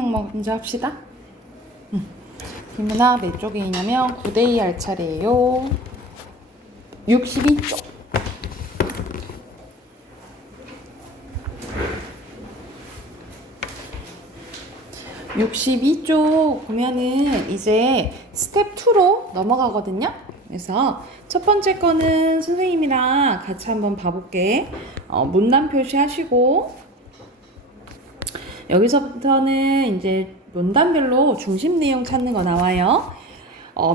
먼저 합시다. 뒷문화 몇 쪽에 있냐면 9대2 할 차례예요. 62쪽. 62쪽 보면은 이제 스텝 2로 넘어가거든요. 그래서 첫 번째 거는 선생님이랑 같이 한번 봐볼게. 문단 표시하시고 여기서부터는 이제 문단별로 중심 내용 찾는 거 나와요.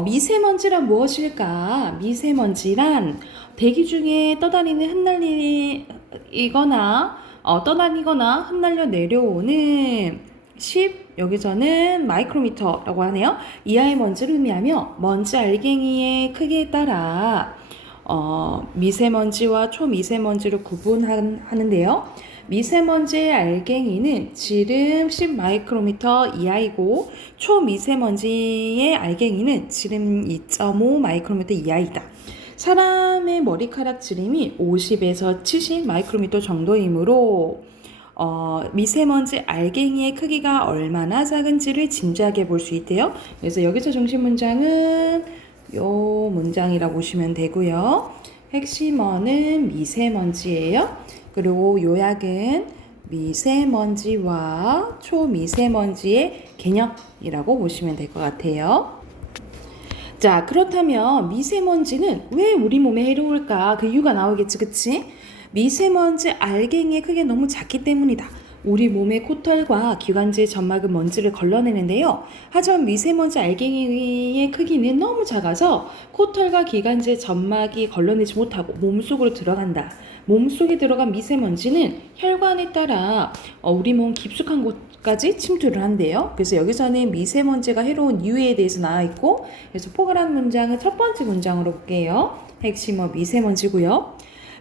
미세먼지란 무엇일까? 미세먼지란 대기 중에 떠다니거나 흩날려 내려오는 10 여기서는 마이크로미터라고 하네요. 이하의 먼지를 의미하며 먼지 알갱이의 크기에 따라 미세먼지와 초미세먼지를 구분하는데요. 미세먼지의 알갱이는 지름 10 마이크로미터 이하이고 초미세먼지의 알갱이는 지름 2.5 마이크로미터 이하이다. 사람의 머리카락 지름이 50에서 70 마이크로미터 정도이므로 미세먼지 알갱이의 크기가 얼마나 작은지를 짐작해 볼 수 있대요. 그래서 여기서 중심 문장은 요 문장이라고 보시면 되고요. 핵심어는 미세먼지예요. 그리고 요약은 미세먼지와 초미세먼지의 개념이라고 보시면 될 것 같아요. 자, 그렇다면 미세먼지는 왜 우리 몸에 해로울까? 그 이유가 나오겠지, 그치? 미세먼지 알갱이의 크기가 너무 작기 때문이다. 우리 몸의 코털과 기관지의 점막은 먼지를 걸러내는데요. 하지만 미세먼지 알갱이의 크기는 너무 작아서 코털과 기관지의 점막이 걸러내지 못하고 몸속으로 들어간다. 몸속에 들어간 미세먼지는 혈관에 따라 우리 몸 깊숙한 곳까지 침투를 한대요. 그래서 여기서는 미세먼지가 해로운 이유에 대해서 나와 있고, 그래서 포괄한 문장은 첫 번째 문장으로 볼게요. 핵심어 미세먼지고요.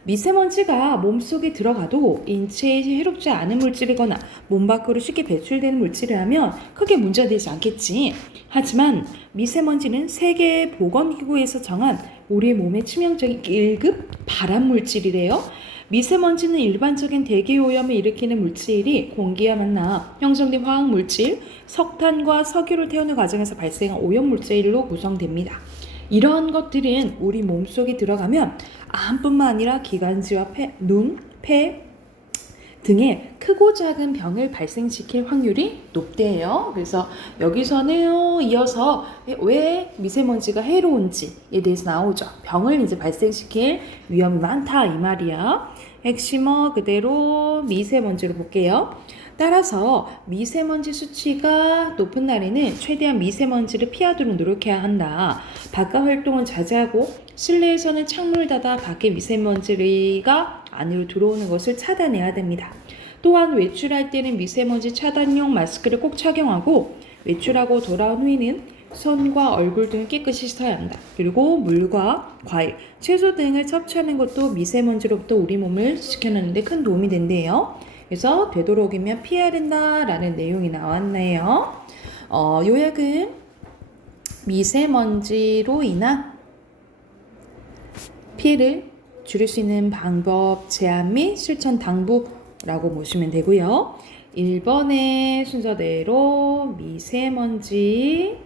미세먼지가 몸속에 들어가도 인체에 해롭지 않은 물질이거나 몸 밖으로 쉽게 배출되는 물질이라면 크게 문제가 되지 않겠지. 하지만 미세먼지는 세계보건기구에서 정한 우리 몸의 치명적인 1급 발암물질이래요. 미세먼지는 일반적인 대기오염을 일으키는 물질이 공기와 만나 형성된 화학물질, 석탄과 석유를 태우는 과정에서 발생한 오염물질로 구성됩니다. 이런 것들은 우리 몸속에 들어가면 암뿐만 아니라 기관지와 눈, 폐 등의 크고 작은 병을 발생시킬 확률이 높대요. 그래서 여기서는 이어서 왜 미세먼지가 해로운지에 대해서 나오죠. 병을 이제 발생시킬 위험이 많다 이 말이야. 핵심어 그대로 미세먼지로 볼게요. 따라서 미세먼지 수치가 높은 날에는 최대한 미세먼지를 피하도록 노력해야 한다. 바깥 활동은 자제하고 실내에서는 창문을 닫아 밖에 미세먼지가 안으로 들어오는 것을 차단해야 됩니다. 또한 외출할 때는 미세먼지 차단용 마스크를 꼭 착용하고 외출하고 돌아온 후에는 손과 얼굴 등을 깨끗이 씻어야 한다. 그리고 물과 과일, 채소 등을 섭취하는 것도 미세먼지로부터 우리 몸을 지켜내는 데 큰 도움이 된대요. 그래서 되도록이면 피해야 된다라는 내용이 나왔네요. 요약은 미세먼지로 인한 피해를 줄일 수 있는 방법 제안 및 실천 당부라고 보시면 되고요. 1번의 순서대로 미세먼지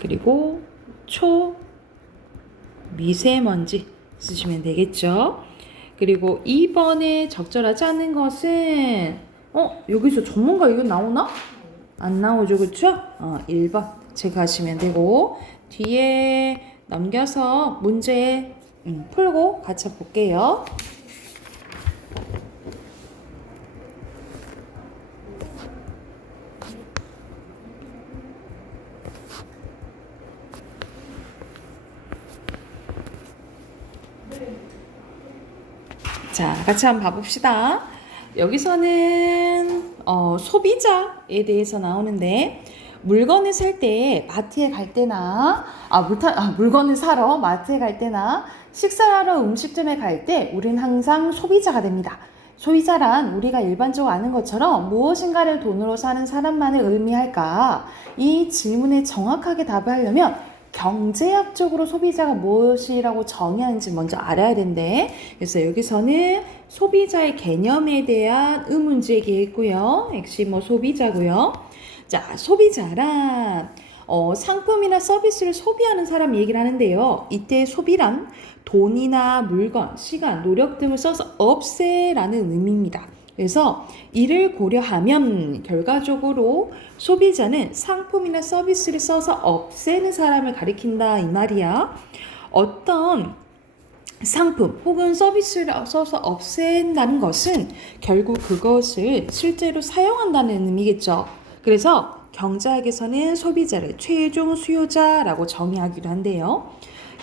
그리고 초미세먼지 쓰시면 되겠죠. 그리고 2번에 적절하지 않은 것은 여기서 전문가 이거 나오나? 안 나오죠, 그쵸? 1번 체크하시면 되고 뒤에 넘겨서 문제 풀고 같이 볼게요. 자, 같이 한번 봐봅시다. 여기서는 소비자에 대해서 나오는데 물건을 살 때 마트에 갈 때나 물건을 사러 마트에 갈 때나 식사하러 음식점에 갈 때 우리는 항상 소비자가 됩니다. 소비자란 우리가 일반적으로 아는 것처럼 무엇인가를 돈으로 사는 사람만을 의미할까? 이 질문에 정확하게 답을 하려면 경제학적으로 소비자가 무엇이라고 정의하는지 먼저 알아야 된대. 그래서 여기서는 소비자의 개념에 대한 의문지 얘기했고요. 역시 뭐 소비자고요. 자, 소비자란 상품이나 서비스를 소비하는 사람 얘기를 하는데요. 이때 소비란 돈이나 물건, 시간, 노력 등을 써서 없애라는 의미입니다. 그래서 이를 고려하면 결과적으로 소비자는 상품이나 서비스를 써서 없애는 사람을 가리킨다 이 말이야. 어떤 상품 혹은 서비스를 써서 없앤다는 것은 결국 그것을 실제로 사용한다는 의미겠죠. 그래서 경제학에서는 소비자를 최종 수요자라고 정의하기도 한데요.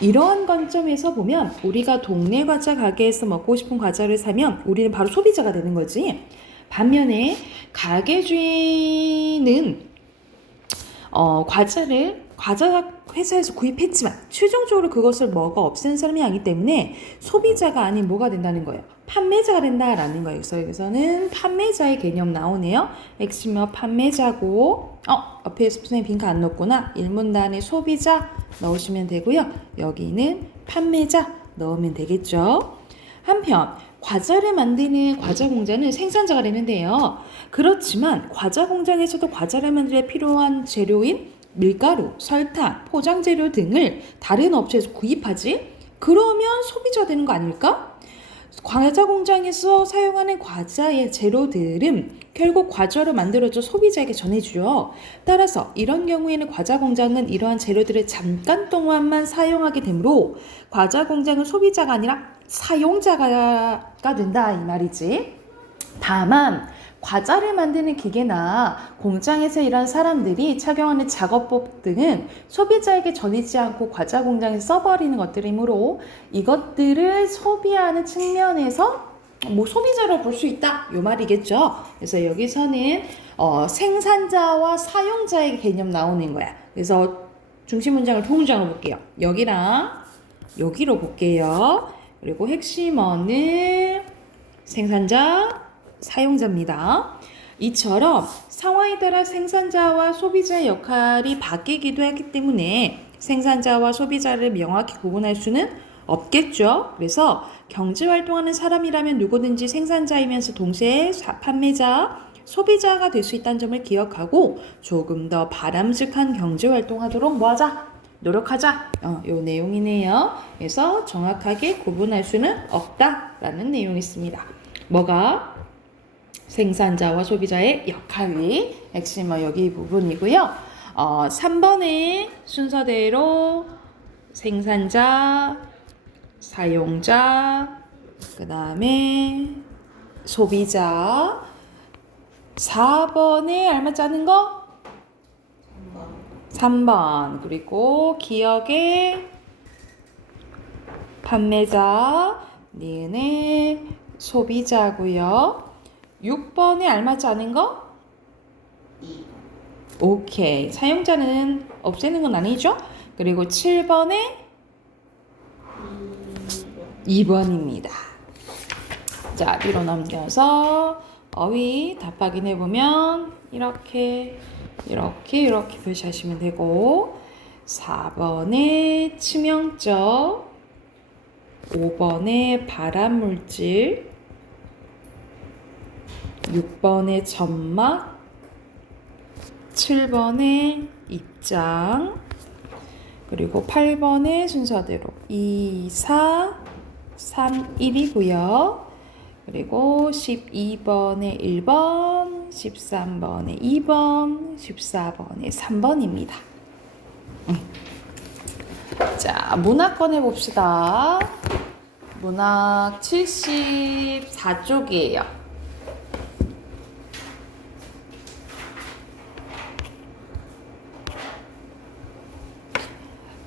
이러한 관점에서 보면 우리가 동네 과자 가게에서 먹고 싶은 과자를 사면 우리는 바로 소비자가 되는 거지. 반면에 가게 주인은 과자를 과자 회사에서 구입했지만 최종적으로 그것을 먹어 없애는 사람이 아니기 때문에 소비자가 아닌 뭐가 된다는 거예요. 판매자가 된다라는 거예요. 그래서 여기서는 판매자의 개념 나오네요. 핵심어 판매자고 앞에 선생님 빈칸 안 넣었구나. 일문단에 소비자 넣으시면 되고요. 여기는 판매자 넣으면 되겠죠. 한편 과자를 만드는 과자 공장은 생산자가 되는데요. 그렇지만 과자 공장에서도 과자를 만들에 필요한 재료인 밀가루, 설탕, 포장재료 등을 다른 업체에서 구입하지? 그러면 소비자가 되는 거 아닐까? 과자 공장에서 사용하는 과자의 재료들은 결국 과자로 만들어져 소비자에게 전해주죠. 따라서 이런 경우에는 과자 공장은 이러한 재료들을 잠깐 동안만 사용하게 되므로 과자 공장은 소비자가 아니라 사용자가 된다 이 말이지. 다만 과자를 만드는 기계나 공장에서 일하는 사람들이 착용하는 작업법 등은 소비자에게 전이지 않고 과자 공장에서 써버리는 것들이므로 이것들을 소비하는 측면에서 뭐 소비자로 볼 수 있다 요 말이겠죠. 그래서 여기서는 생산자와 사용자의 개념 나오는 거야. 그래서 중심 문장을 두 문장으로 볼게요. 여기랑 여기로 볼게요. 그리고 핵심어는 생산자, 사용자입니다. 이처럼 상황에 따라 생산자와 소비자의 역할이 바뀌기도 했기 때문에 생산자와 소비자를 명확히 구분할 수는 없겠죠. 그래서 경제활동하는 사람이라면 누구든지 생산자이면서 동시에 판매자, 소비자가 될 수 있다는 점을 기억하고 조금 더 바람직한 경제활동하도록 뭐하자? 노력하자. 요 내용이네요. 그래서 정확하게 구분할 수는 없다라는 내용이 있습니다. 뭐가? 생산자와 소비자의 역할이 핵심은 여기 부분이고요. 3번의 순서대로 생산자, 사용자, 그 다음에 소비자. 4번에 알맞지 않은 거? 3번. 그리고 기억의 판매자, 니은의 소비자고요. 6번에 알맞지 않은 거? 2. 오케이. 사용자는 없애는 건 아니죠? 그리고 7번에 2번입니다. 자, 뒤로 넘겨서 어휘 답 확인해보면 이렇게 표시하시면 되고 4번에 치명적, 5번에 발암물질, 6번에 점막, 7번에 입장, 그리고 8번에 순서대로 2, 4, 3, 1이고요. 그리고 12번에 1번, 13번에 2번, 14번에 3번입니다. 자, 문학권 해봅시다. 문학 74쪽이에요.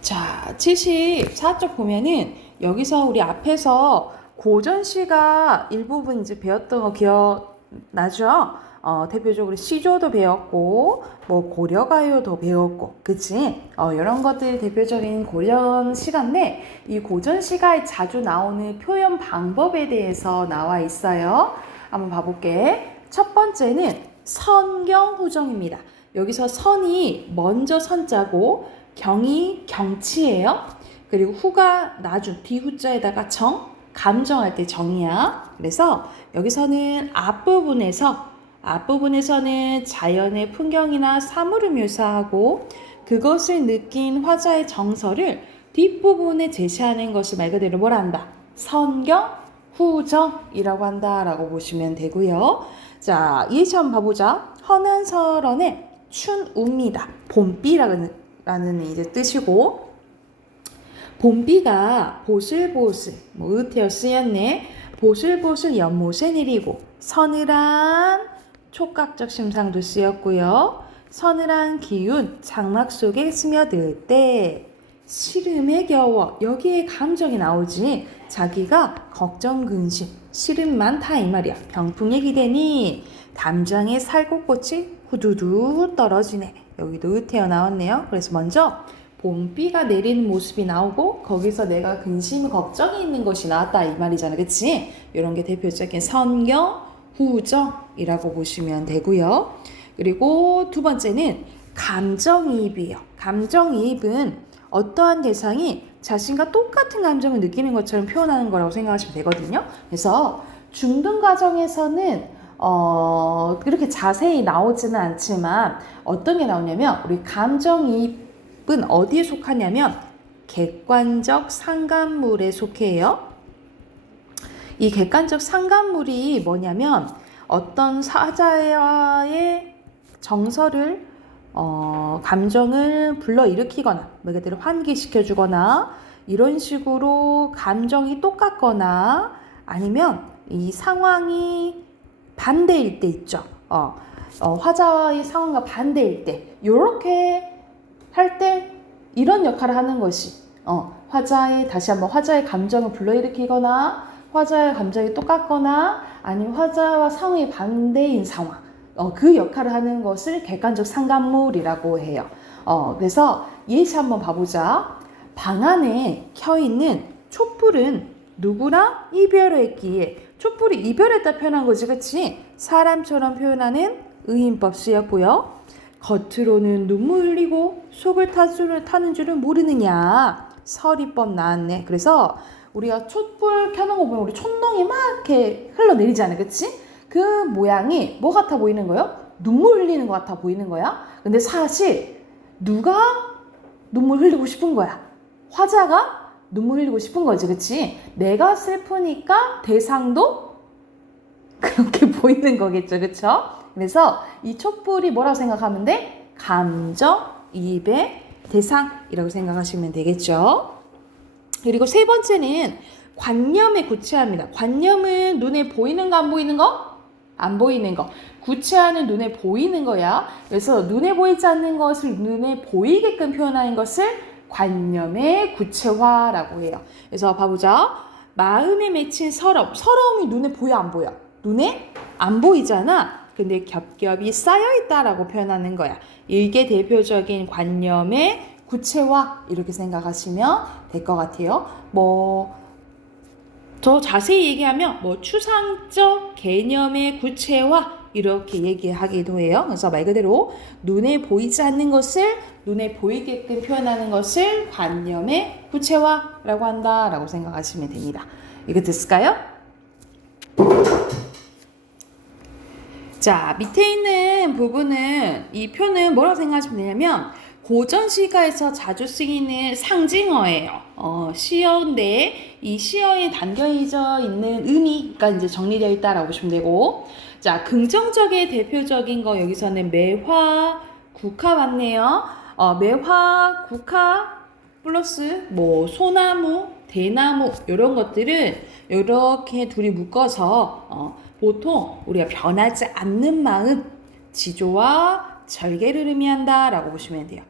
자, 74쪽 보면은 여기서 우리 앞에서 고전시가 일부분 이제 배웠던 거 기억나죠? 대표적으로 시조도 배웠고, 뭐 고려가요도 배웠고, 그치? 이런 것들이 대표적인 고전시가인데, 이 고전시가에 자주 나오는 표현 방법에 대해서 나와 있어요. 한번 봐볼게. 첫 번째는 선경후정입니다. 여기서 선이 먼저 선자고, 경이 경치예요. 그리고 후가 나중 뒤후자에다가 감정할 때 정이야. 그래서 여기서는 앞부분에서는 자연의 풍경이나 사물을 묘사하고 그것을 느낀 화자의 정서를 뒷부분에 제시하는 것을 말 그대로 뭐라 한다? 선경, 후정이라고 한다라고 보시면 되고요. 자, 예시 한번 봐보자. 헌안설원의 춘우입니다. 봄비라는 이제 뜻이고, 봄비가 보슬보슬, 의태어 쓰였네. 보슬보슬 연못에 내리고 서늘한 촉각적 심상도 쓰였고요. 서늘한 기운 장막 속에 스며들 때 시름에 겨워, 여기에 감정이 나오지. 자기가 걱정 근심 시름 많다 이 말이야. 병풍에 기대니 담장에 살구꽃이 후두두 떨어지네. 여기도 의태어 나왔네요. 그래서 먼저 봄비가 내리는 모습이 나오고 거기서 내가 근심 걱정이 있는 것이 나왔다 이 말이잖아. 그치? 이런 게 대표적인 선경, 후정이라고 보시면 되고요. 그리고 두 번째는 감정이입이에요. 감정이입은 어떠한 대상이 자신과 똑같은 감정을 느끼는 것처럼 표현하는 거라고 생각하시면 되거든요. 그래서 중등 과정에서는 그렇게 자세히 나오지는 않지만 어떤 게 나오냐면 우리 감정이입은 어디에 속하냐면 객관적 상관물에 속해요. 이 객관적 상관물이 뭐냐면 어떤 사자의 정서를 감정을 불러일으키거나 말 그대로 환기시켜주거나 이런 식으로 감정이 똑같거나 아니면 이 상황이 반대일 때 있죠. 화자의 상황과 반대일 때 이렇게 할 때 이런 역할을 하는 것이 다시 한번 화자의 감정을 불러일으키거나 화자의 감정이 똑같거나 아니면 화자와 상황이 반대인 상황 그 역할을 하는 것을 객관적 상관물이라고 해요. 그래서 예시 한번 봐보자. 방 안에 켜있는 촛불은 누구랑 이별했기에 촛불이 이별했다 표현한 거지, 그치? 사람처럼 표현하는 의인법 쓰였고요. 겉으로는 눈물 흘리고 속을 타는 줄은 모르느냐. 서리법 나왔네. 그래서 우리가 촛불 켜는 거 보면 우리 촛농이 막 이렇게 흘러내리잖아, 그치? 그 모양이 뭐 같아 보이는 거예요? 눈물 흘리는 것 같아 보이는 거야. 근데 사실 누가 눈물 흘리고 싶은 거야? 화자가 눈물 흘리고 싶은 거지, 그치? 내가 슬프니까 대상도 그렇게 보이는 거겠죠, 그쵸? 그래서 이 촛불이 뭐라고 생각하면 돼? 감정이입의 대상이라고 생각하시면 되겠죠. 그리고 세 번째는 관념에 구체합니다. 관념은 눈에 보이는 거 안 보이는 거? 안 보이는 거. 구체화는 눈에 보이는 거야. 그래서 눈에 보이지 않는 것을 눈에 보이게끔 표현하는 것을 관념의 구체화라고 해요. 그래서 봐보자. 마음에 맺힌 서러움이 눈에 보여 안 보여? 눈에 안 보이잖아. 근데 겹겹이 쌓여있다라고 표현하는 거야. 이게 대표적인 관념의 구체화 이렇게 생각하시면 될 것 같아요. 더 자세히 얘기하면 추상적 개념의 구체화 이렇게 얘기하기도 해요. 그래서 말 그대로 눈에 보이지 않는 것을 눈에 보이게끔 표현하는 것을 관념의 구체화라고 한다라고 생각하시면 됩니다. 이거 됐을까요? 자, 밑에 있는 부분은 이 표는 뭐라고 생각하시면 되냐면 고전 시가에서 자주 쓰이는 상징어예요. 시어인데 이 시어에 담겨져 있는 의미가 이제 정리되어 있다라고 보시면 되고, 자, 긍정적의 대표적인 거 여기서는 매화, 국화 맞네요. 매화, 국화 플러스 소나무, 대나무 이런 것들은 이렇게 둘이 묶어서 보통 우리가 변하지 않는 마음, 지조와 절개를 의미한다라고 보시면 돼요.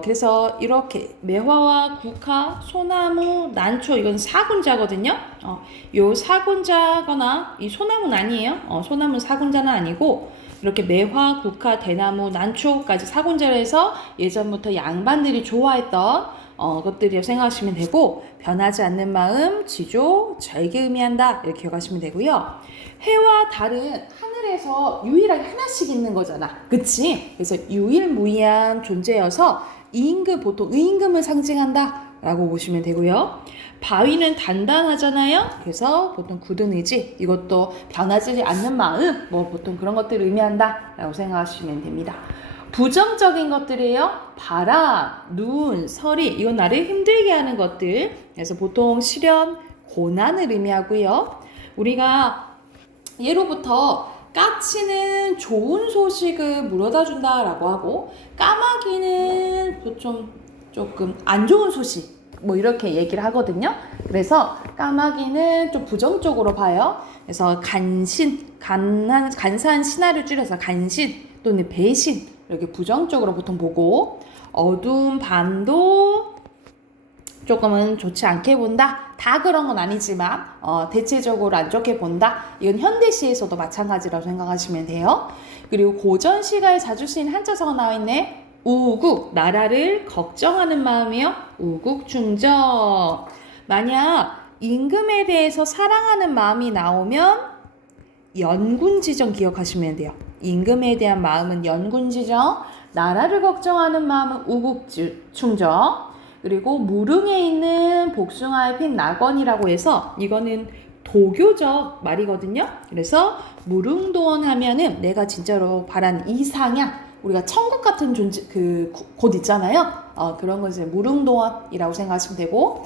그래서 이렇게 매화와 국화, 소나무, 난초 이건 사군자거든요. 요 사군자거나 이 소나무는 아니에요. 소나무는 사군자는 아니고 이렇게 매화, 국화, 대나무, 난초까지 사군절에서 예전부터 양반들이 좋아했던 것들이라고 생각하시면 되고, 변하지 않는 마음, 지조, 절개 의미한다 이렇게 기억하시면 되고요. 해와 달은 하늘에서 유일하게 하나씩 있는 거잖아, 그치? 그래서 유일무이한 존재여서 임금, 보통 의임금을 상징한다 라고 보시면 되고요. 바위는 단단하잖아요. 그래서 보통 굳은 의지, 이것도 변하지 않는 마음, 뭐 보통 그런 것들을 의미한다 라고 생각하시면 됩니다. 부정적인 것들이에요. 바람, 눈, 서리, 이건 나를 힘들게 하는 것들. 그래서 보통 시련, 고난을 의미하고요. 우리가 예로부터 까치는 좋은 소식을 물어다 준다라고 하고, 까마귀는 조금 안 좋은 소식, 뭐 이렇게 얘기를 하거든요. 그래서 까마귀는 좀 부정적으로 봐요. 그래서 간사한 신하를 줄여서 간신 또는 배신, 이렇게 부정적으로 보통 보고, 어두운 밤도 조금은 좋지 않게 본다. 다 그런 건 아니지만 대체적으로 안 좋게 본다. 이건 현대시에서도 마찬가지라고 생각하시면 돼요. 그리고 고전시가에 자주 쓰이는 한자서가 나와 있네. 우국, 나라를 걱정하는 마음이요. 우국충정. 만약 임금에 대해서 사랑하는 마음이 나오면 연군지정 기억하시면 돼요. 임금에 대한 마음은 연군지정, 나라를 걱정하는 마음은 우국충정. 그리고 무릉에 있는 복숭아에 핀 낙원이라고 해서 이거는 도교적 말이거든요. 그래서 무릉도원 하면은 내가 진짜로 바라는 이상향, 우리가 천국 같은 존재, 곳 있잖아요. 그런 것을 무릉도원이라고 생각하시면 되고,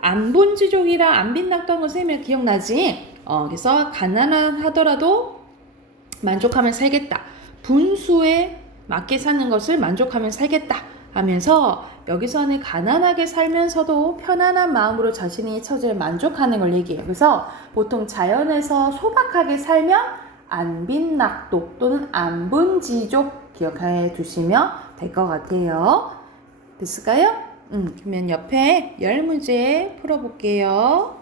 안본지족이라 안빈낙도한 거 세면 기억나지? 그래서 가난하더라도 만족하면 살겠다. 분수에 맞게 사는 것을 만족하면 살겠다 하면서, 여기서는 가난하게 살면서도 편안한 마음으로 자신이 처지를 만족하는 걸 얘기해요. 그래서 보통 자연에서 소박하게 살면 안빈낙도 또는 안분지족 기억해 두시면 될 것 같아요. 됐을까요? 그러면 옆에 10문제 풀어볼게요.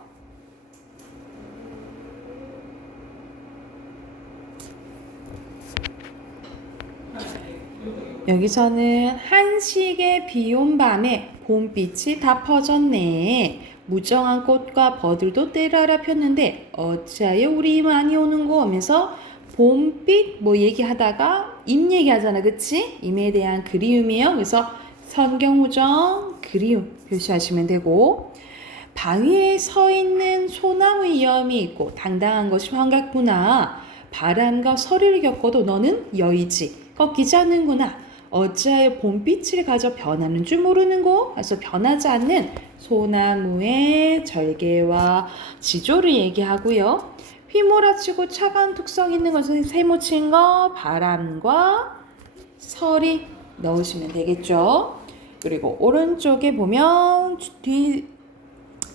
여기서는 한식에 비온 밤에 봄빛이 다 퍼졌네. 무정한 꽃과 버들도 때라라 폈는데 어찌하여 우리 많이 오는고 하면서 봄빛 뭐 얘기하다가 임 얘기하잖아, 그치? 임에 대한 그리움이에요. 그래서 선경우정 그리움 표시하시면 되고, 바위에 서 있는 소나무 염이 있고 당당한 것이 환갑구나. 바람과 서리를 겪어도 너는 여의지 꺾이지 않는구나. 어찌하여 봄빛을 가져 변하는 줄 모르는고? 그래서 변하지 않는 소나무의 절개와 지조를 얘기하고요. 휘몰아치고 차가운 특성 있는 것은 세모친 거, 바람과 서리 넣으시면 되겠죠. 그리고 오른쪽에 보면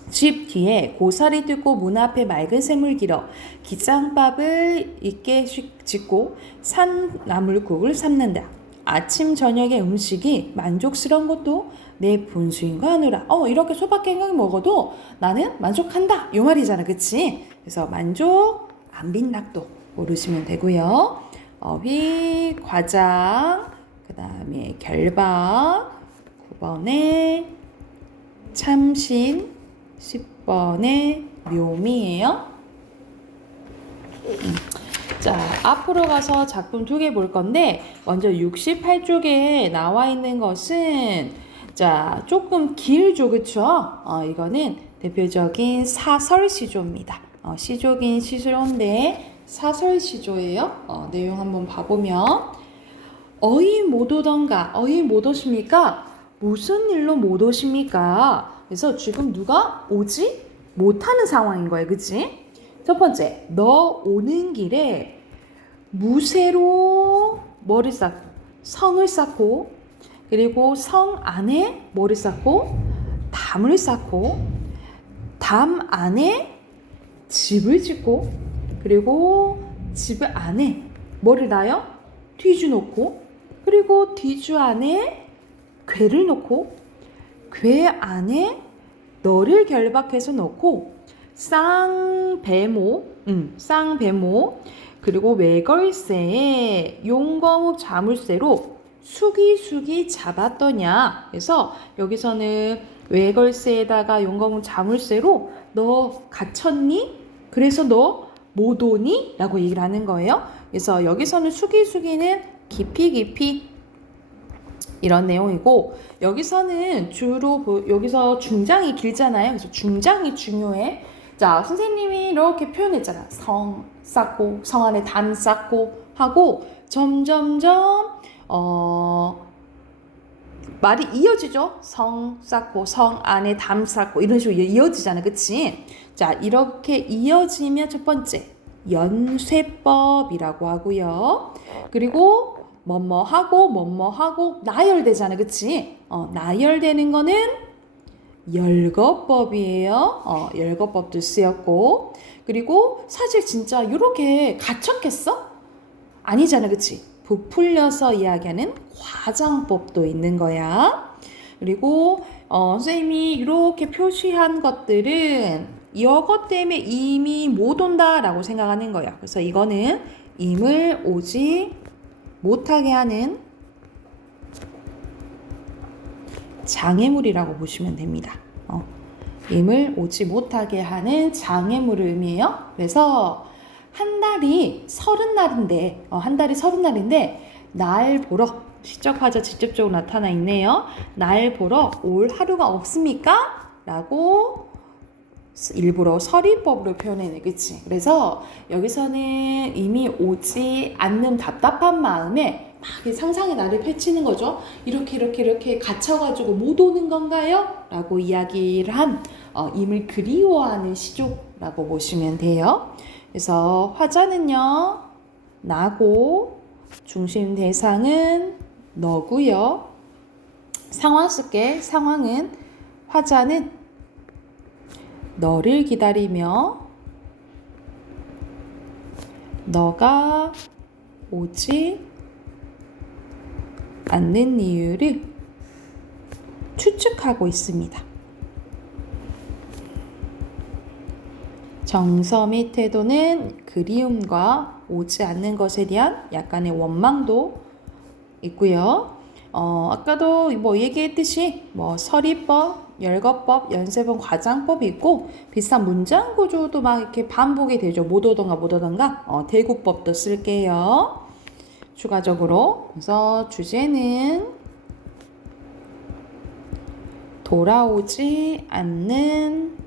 집 뒤에 고사리 뚫고 문 앞에 맑은 샘을 길어 기장밥을 있게 짓고 산나물국을 삶는다. 아침 저녁의 음식이 만족스러운 것도 내 분수인가 하느라. 이렇게 소박하게 먹어도 나는 만족한다, 이 말이잖아, 그치? 그래서 만족, 안빈낙도 고르시면 되고요. 어휘, 과장, 그 다음에 결박, 9번에 참신, 10번에 묘미예요. 자, 앞으로 가서 작품 2개 볼 건데, 먼저 68쪽에 나와 있는 것은, 자, 조금 길죠, 그쵸? 이거는 대표적인 사설시조입니다. 시조긴 시조인데 사설시조예요. 내용 한번 봐보면, 어이 못 오던가, 어이 못 오십니까? 무슨 일로 못 오십니까? 그래서 지금 누가 오지 못하는 상황인 거예요, 그치? 첫 번째, 너 오는 길에 무쇠로 머리 쌓고 성을 쌓고, 그리고 성 안에 뭐를 쌓고 담을 쌓고, 담 안에 집을 짓고, 그리고 집 안에 뭐를 놔요? 뒤주 놓고, 그리고 뒤주 안에 궤를 놓고, 궤 안에 너를 결박해서 넣고, 쌍배모, 그리고 외걸쇠에 용거무 자물쇠로 수기수기 잡았더냐. 그래서 여기서는 외걸쇠에다가 용거무 자물쇠로 너 갇혔니? 그래서 너 못 오니? 라고 얘기를 하는 거예요. 그래서 여기서는 수기수기는 깊이 이런 내용이고, 여기서는 주로 여기서 중장이 길잖아요. 그래서 중장이 중요해. 자, 선생님이 이렇게 표현했잖아. 성 쌓고, 성 안에 담 쌓고 하고, 점점점 말이 이어지죠. 성 쌓고, 성 안에 담 쌓고, 이런 식으로 이어지잖아. 그치? 자, 이렇게 이어지면 첫 번째 연쇄법이라고 하고요. 그리고 뭐뭐하고 나열되잖아. 그치? 나열되는 거는 열거법이에요. 열거법도 쓰였고, 그리고 사실 진짜 이렇게 갇혔겠어? 아니잖아. 그치? 부풀려서 이야기하는 과장법도 있는 거야. 그리고 선생님이 이렇게 표시한 것들은 이것 때문에 임이 못 온다라고 생각하는 거야. 그래서 이거는 임을 오지 못하게 하는 장애물이라고 보시면 됩니다. 임을 오지 못하게 하는 장애물을 의미해요. 그래서 한 달이 30날인데 날 보러 시적화자 직접적으로 나타나 있네요. 날 보러 올 하루가 없습니까? 라고 일부러 서리법으로 표현해내. 그치? 그래서 여기서는 이미 오지 않는 답답한 마음에 막 상상의 나를 펼치는 거죠. 이렇게 갇혀가지고 못 오는 건가요? 라고 이야기를 한 임을 그리워하는 시조라고 보시면 돼요. 그래서 화자는요, 나고 중심 대상은 너고요. 상황 쓸게. 상황은 화자는 너를 기다리며 너가 오지 않는 이유를 추측하고 있습니다. 정서 및 태도는 그리움과 오지 않는 것에 대한 약간의 원망도 있고요. 아까도 얘기했듯이 서리법, 열거법, 연쇄법, 과장법이 있고 비슷한 문장 구조도 막 이렇게 반복이 되죠. 못 오던가 대구법도 쓸게요. 추가적으로. 그래서 주제는 돌아오지 않는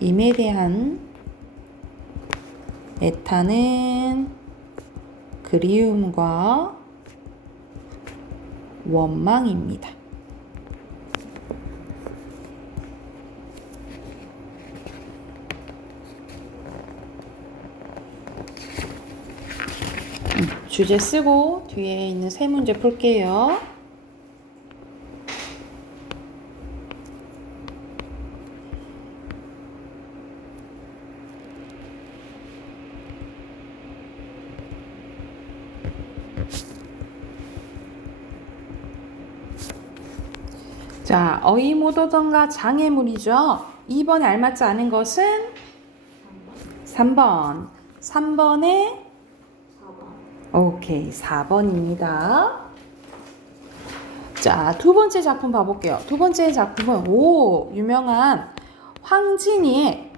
임에 대한 애타는 그리움과 원망입니다. 주제 쓰고 뒤에 있는 세 문제 풀게요. 자, 어이 못 오던가 장애물이죠. 2번에 알맞지 않은 것은 3번. 3번에 4번. 오케이, 4번입니다. 자, 두 번째 작품 봐볼게요. 두 번째 작품은 유명한 황진이의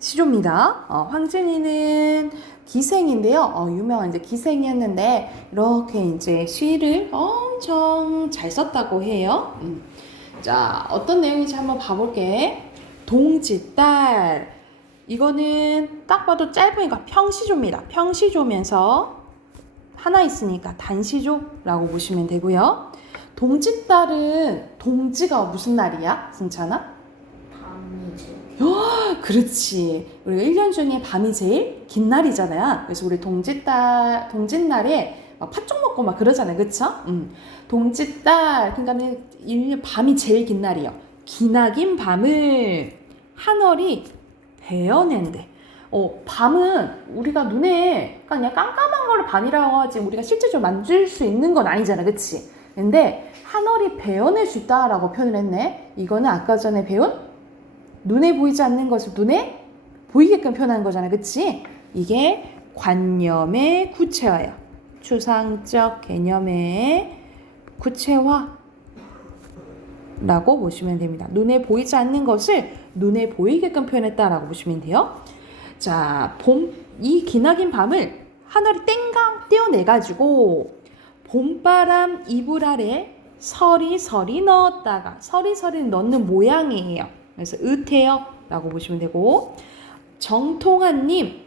시조입니다. 황진이는 기생인데요. 유명한 이제 기생이었는데 이렇게 이제 시를 엄청 잘 썼다고 해요. 자, 어떤 내용인지 한번 봐볼게. 동지딸. 이거는 딱 봐도 짧으니까 평시조입니다. 평시조면서 하나 있으니까 단시조라고 보시면 되고요. 동지딸은 동지가 무슨 날이야? 승찬아? 밤이지. 그렇지. 우리가 1년 중에 밤이 제일 긴 날이잖아요. 그래서 우리 동짓날에 팥죽 먹고 막 그러잖아요. 그쵸? 동짓달, 그러니까 밤이 제일 긴 날이에요. 기나긴 밤을 하늘이 베어낸대. 밤은 우리가 눈에 그냥 깜깜한 거를 밤이라고 하지 우리가 실제적으로 만질 수 있는 건 아니잖아. 그치? 근데 하늘이 베어낼 수 있다라고 표현을 했네. 이거는 아까 전에 배운 눈에 보이지 않는 것을 눈에 보이게끔 표현한 거잖아. 그치? 이게 관념의 구체화요. 추상적 개념의 구체화 라고 보시면 됩니다. 눈에 보이지 않는 것을 눈에 보이게끔 표현했다라고 보시면 돼요. 자, 이 기나긴 밤을 하늘이 땡강 떼어내가지고 봄바람 이불 아래 서리서리 넣었다가 서리서리 넣는 모양이에요. 그래서 으태여라고 보시면 되고 정통한님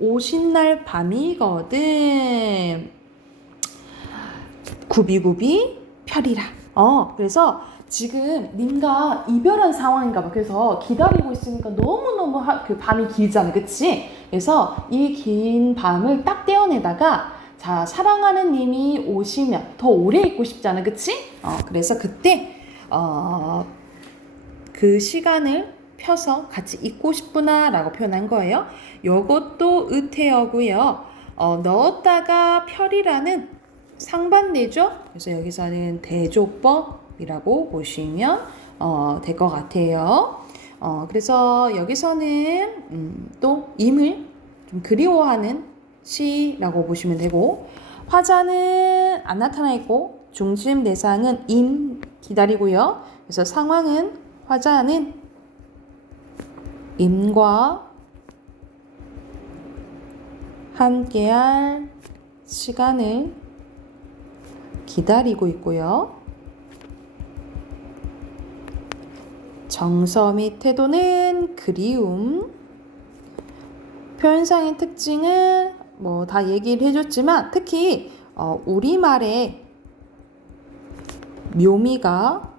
오신 날 밤이거든 구비구비 펴리라. 그래서 지금 님과 이별한 상황인가 봐. 그래서 기다리고 있으니까 너무너무 그 밤이 길잖아. 그치? 그래서 이 긴 밤을 딱 떼어내다가 자, 사랑하는 님이 오시면 더 오래 있고 싶잖아. 그치? 그래서 그때 그 시간을 펴서 같이 있고 싶구나 라고 표현한 거예요. 요것도 으태어고요. 넣었다가 펴리라는 상반되죠? 그래서 여기서는 대조법이라고 보시면 될 것 같아요. 그래서 여기서는 또 임을 좀 그리워하는 시라고 보시면 되고 화자는 안 나타나 있고 중심 대상은 임 기다리고요. 그래서 상황은 화자는 임과 함께할 시간을 기다리고 있고요. 정서 및 태도는 그리움. 표현상의 특징은 뭐 다 얘기를 해줬지만 특히 우리말의 묘미가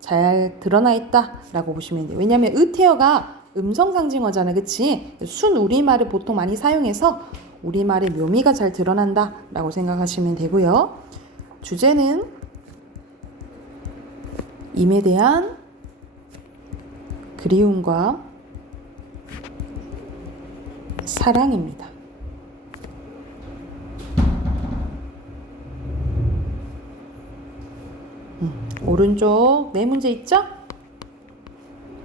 잘 드러나 있다라고 보시면 돼요. 왜냐하면 으태어가 음성 상징어잖아, 그치? 순 우리말을 보통 많이 사용해서 우리말의 묘미가 잘 드러난다라고 생각하시면 되고요. 주제는 임에 대한 그리움과 사랑입니다. 오른쪽 네 문제 있죠?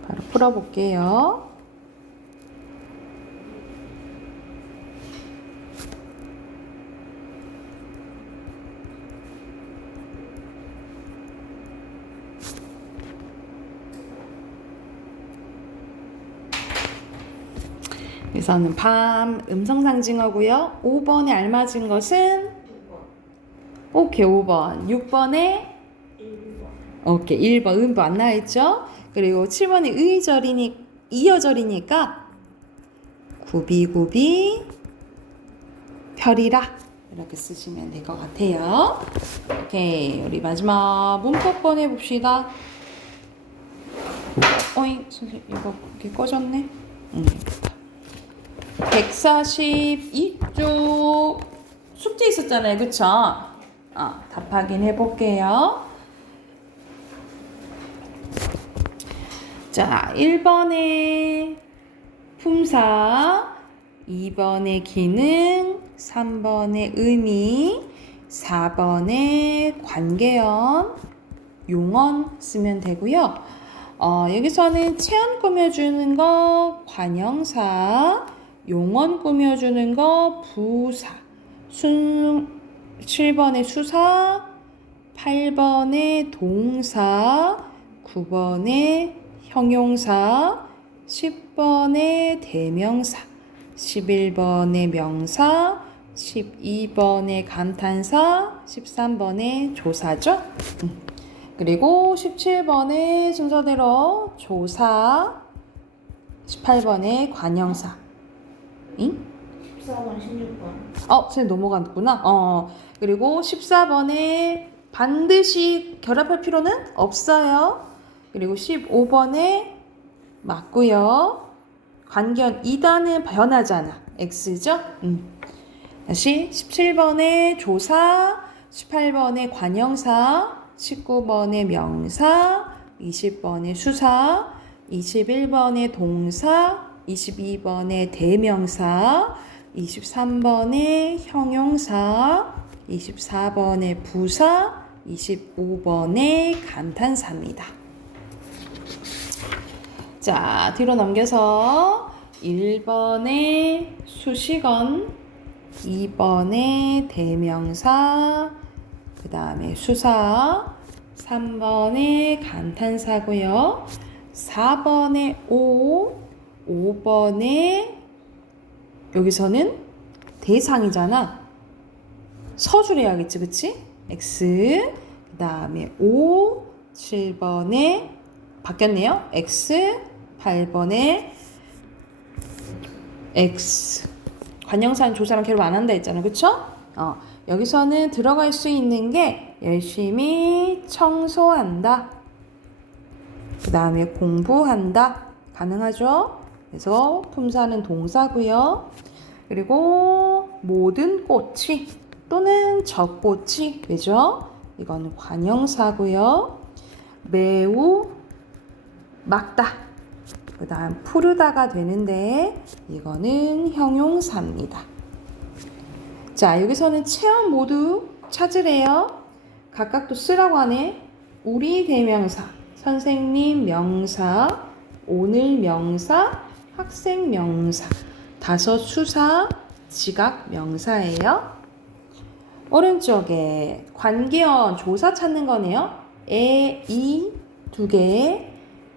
바로 풀어볼게요. 그래서는 밤 음성상징어고요. 5번에 알맞은 것은 6번. 오케이, 5번. 6번에 1번. 오케이, 1번 음보 안 나와있죠? 그리고 7번에 이어절이니까 구비구비 펴리라 이렇게 쓰시면 될 것 같아요. 오케이, 우리 마지막 문법번 해봅시다. 어이, 선생님 이거 이렇게 꺼졌네. 142쪽 숙제 있었잖아요. 그쵸? 답 확인해 볼게요. 자, 1번에 품사, 2번에 기능, 3번에 의미, 4번에 관계연, 용언 쓰면 되고요. 여기서는 체언 꾸며주는 거 관형사, 용언 꾸며주는 거 부사, 7번에 수사, 8번에 동사, 9번에 형용사, 10번에 대명사, 11번에 명사, 12번에 감탄사, 13번에 조사죠. 그리고 17번에 순서대로 조사, 18번에 관형사. 14번, 16번. 선생님 넘어갔구나. 그리고 14번에 반드시 결합할 필요는 없어요. 그리고 15번에 맞고요. 관계연 2단은 변하잖아. X죠? 다시 17번에 조사, 18번에 관형사, 19번에 명사, 20번에 수사, 21번에 동사, 22번에 대명사, 23번에 형용사, 24번에 부사, 25번에 감탄사입니다. 자, 뒤로 넘겨서 1번에 수식언, 2번에 대명사, 그 다음에 수사, 3번에 감탄사고요. 4번에 5번에 여기서는 대상이잖아. 서술 해야겠지, 그치? X, 그 다음에 7번에 바뀌었네요. X, 8번에 X. 관형사는 조사랑 결합 안 한다 했잖아, 그쵸? 여기서는 들어갈 수 있는 게 열심히 청소한다. 그 다음에 공부한다. 가능하죠? 그래서 품사는 동사고요. 그리고 모든 꽃이 또는 젖꽃이 왜죠? 이건 관형사고요. 매우 막다. 그 다음 푸르다가 되는데 이거는 형용사입니다. 자, 여기서는 체험 모두 찾으래요. 각각 또 쓰라고 하네. 우리 대명사, 선생님 명사, 오늘 명사, 학생 명사, 다섯 수사, 지각 명사예요. 오른쪽에 관계어 조사 찾는 거네요. 에, 이 두 개,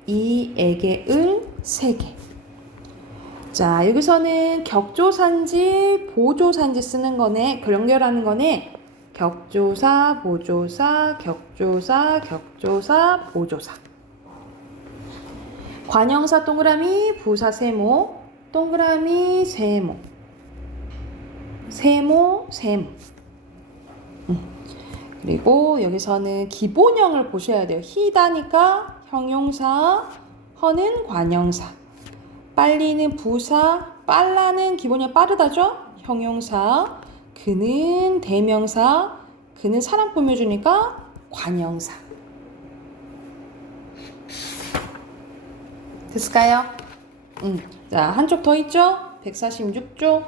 이에게 을 세 개. 자, 여기서는 격조사인지 보조사인지 쓰는 거네. 연결하는 거네. 격조사, 보조사, 격조사, 격조사, 보조사. 관형사 동그라미, 부사 세모, 동그라미 세모, 세모, 세모. 그리고 여기서는 기본형을 보셔야 돼요. 히다니까 형용사, 허는 관형사, 빨리는 부사, 빨라는 기본형 빠르다죠? 형용사, 그는 대명사, 그는 사람 꾸며주니까 관형사. 됐을까요? 자, 한쪽 더 있죠? 146쪽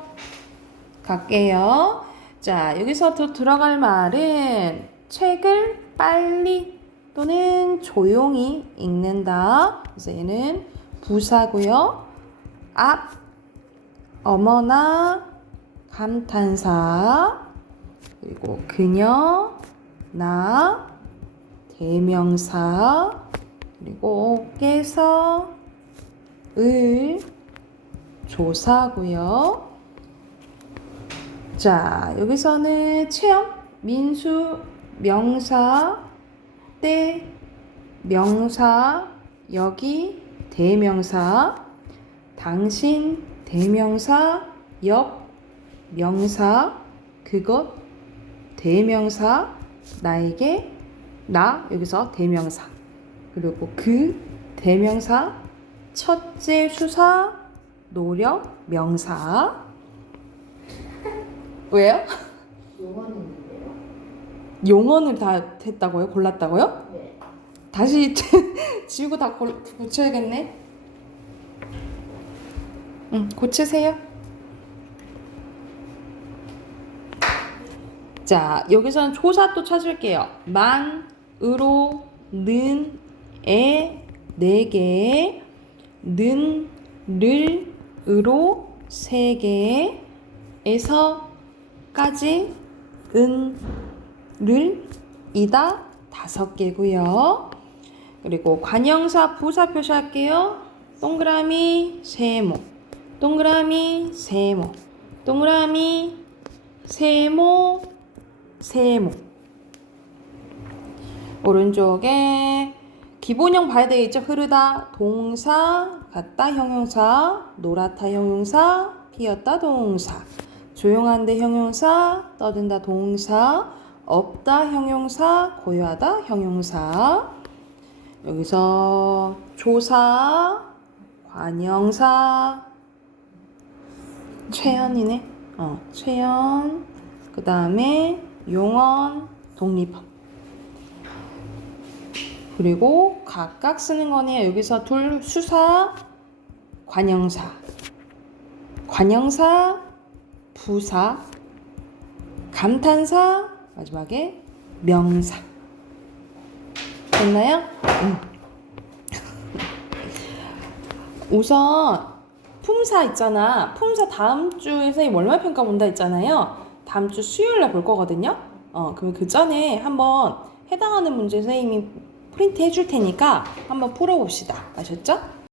갈게요. 자, 여기서 더 들어갈 말은 책을 빨리 또는 조용히 읽는다. 그래서 얘는 부사고요. 앞, 어머나, 감탄사, 그리고 그녀, 나, 대명사, 그리고 깨서, 을, 조사고요. 자, 여기서는 체험, 민수, 명사, 때, 명사, 여기, 대명사, 당신, 대명사, 옆, 명사, 그것, 대명사, 나에게, 나, 여기서 대명사, 그리고 그, 대명사, 첫째 수사, 노력, 명사. 왜요? 용어는인데요. 용언을 다 했다고요? 골랐다고요? 네. 다시 지우고 다 고쳐야겠네. 고치세요. 자, 여기서는 조사 또 찾을게요. 만, 으로, 는, 에, 네 개, 는, 를, 으로, 세 개, 에서, 까지, 은, 를, 이다, 5개고요. 그리고 관형사 부사 표시할게요. 동그라미 세모, 동그라미 세모, 동그라미 세모, 세모. 오른쪽에 기본형 봐야 되겠죠. 흐르다 동사, 갔다 형용사, 놀았다 형용사, 피었다 동사, 조용한데 형용사, 떠든다 동사, 없다 형용사, 고요하다 형용사. 여기서 조사, 관형사, 최연이네. 최연. 그 다음에 용언, 독립어. 그리고 각각 쓰는 거네요. 여기서 둘 수사, 관형사, 관형사, 부사, 감탄사, 마지막에 명사. 됐나요? 우선 품사 있잖아. 품사 다음 주에 선생님 월말 평가 본다 했잖아요. 다음 주 수요일날 볼 거거든요. 그럼 그 전에 한번 해당하는 문제 선생님이 프린트 해줄 테니까 한번 풀어봅시다. 아셨죠?